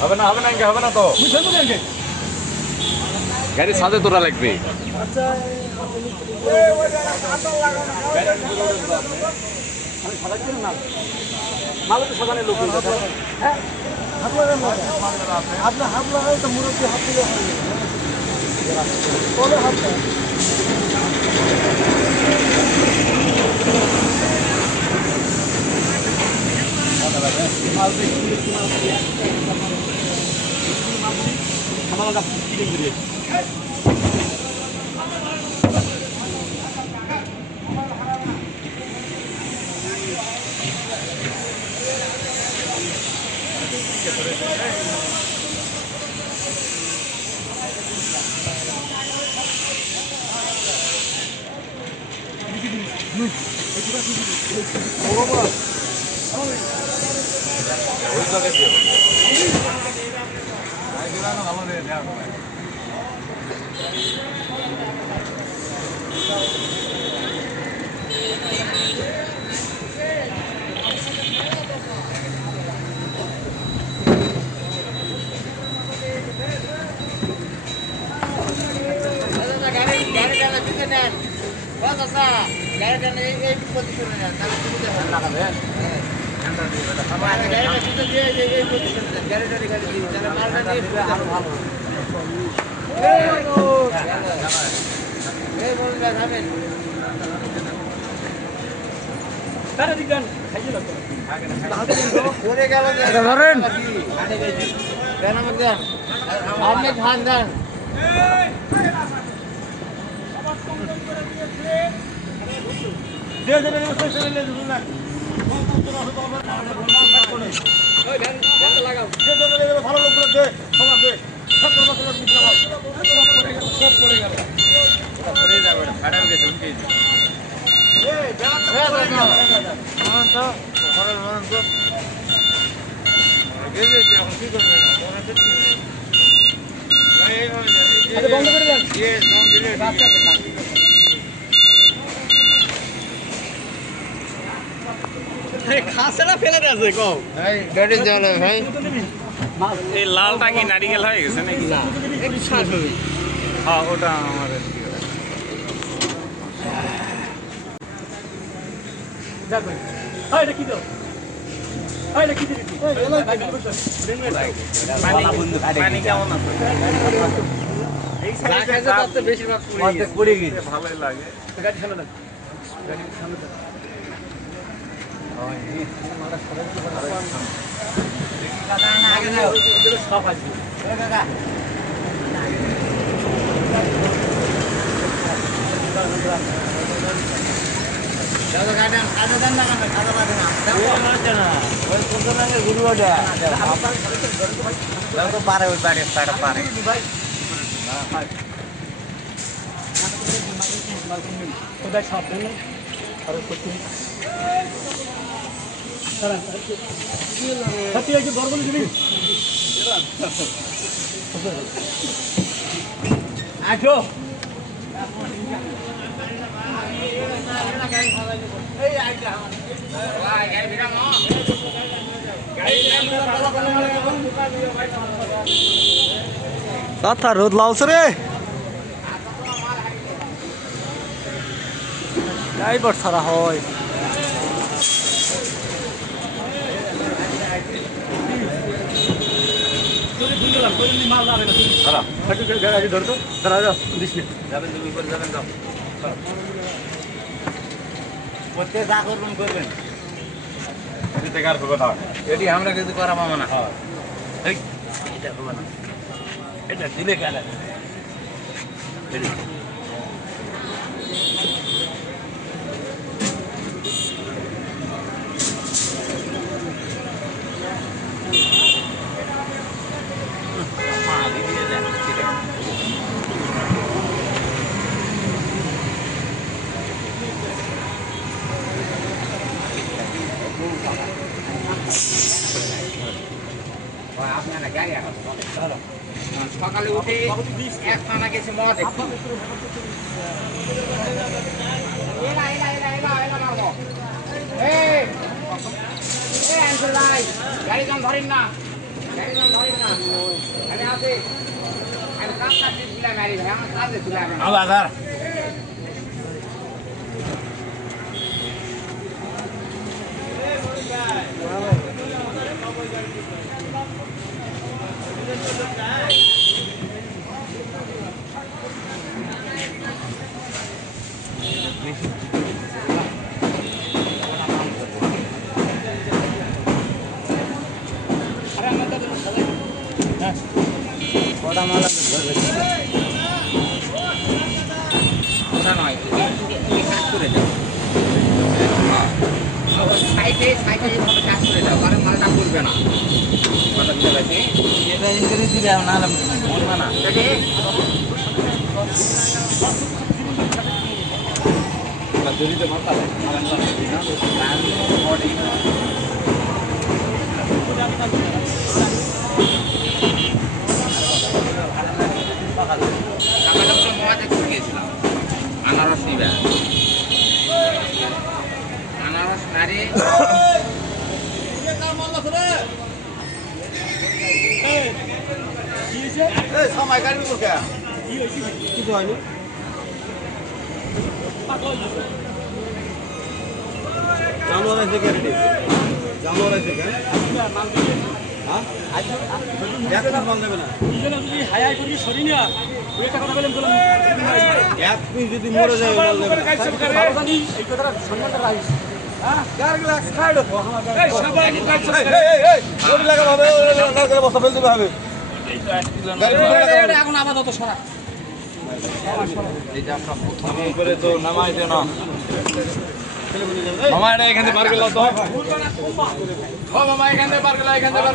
হবে না হবে না তো গাড়ি সাথে তোরা লাগবে আপনার হাত লাগাই তো মুরব্বী হাত দিলে হাত ভালো লোকগুলো দে বন্ধ করে দেন খাসেরা ফেলে আছে কম গাড়ি চলে ভাই এই লালটা কি নারিকেল হয়ে গেছে নাকি হ্যাঁ ওটা আমাদের পানি কেমন আছে বেশিরভাগ পড়ে গেছে ভালোই লাগে গাড়ি সামনে দেন গাড়ি সামনে দেন পারে ওই বাড়ি পারে কোথায় সব দেন আর আঠো কথা রোদ লাউছে রে ড্রাইভার ছাড়া হয় এটি আমরা কিন্তু করা পাবো না এটা দিলে গেল সকালে উঠে এক খানা গেছে মদ গাড়ি জন ধরেন না গাড়ি জন ধরেন না আমি আছি আমি কাজ কাটি দিলাম গাড়ি ভাই আমার কাজে দিলাম আবার কটা মাল ধরবে ওটা নয় তুমি কাজ করে যাও সাইডে সাইডে এইভাবে কাজ করে যাও কারণ মালটা করবে না কথা বুঝতে পারছি এটা ইনক্রিজ দিলে না মন না দেখে দড়িতে মাথা বডি আনারস নিবে আনারস নারী সময় কাটবি তোর কিছু হয়নি জানোয়ার আছে গ্যারেন্টি জানোয়ার আছে কেন এক মাল নেবে না এক পিস যদি মরে যায় এখন আপাতত সরা উপরে তো নামাই দে না মামা এটা এখান থেকে পার গেল তো মামা এখান থেকে পার গেল এখান থেকে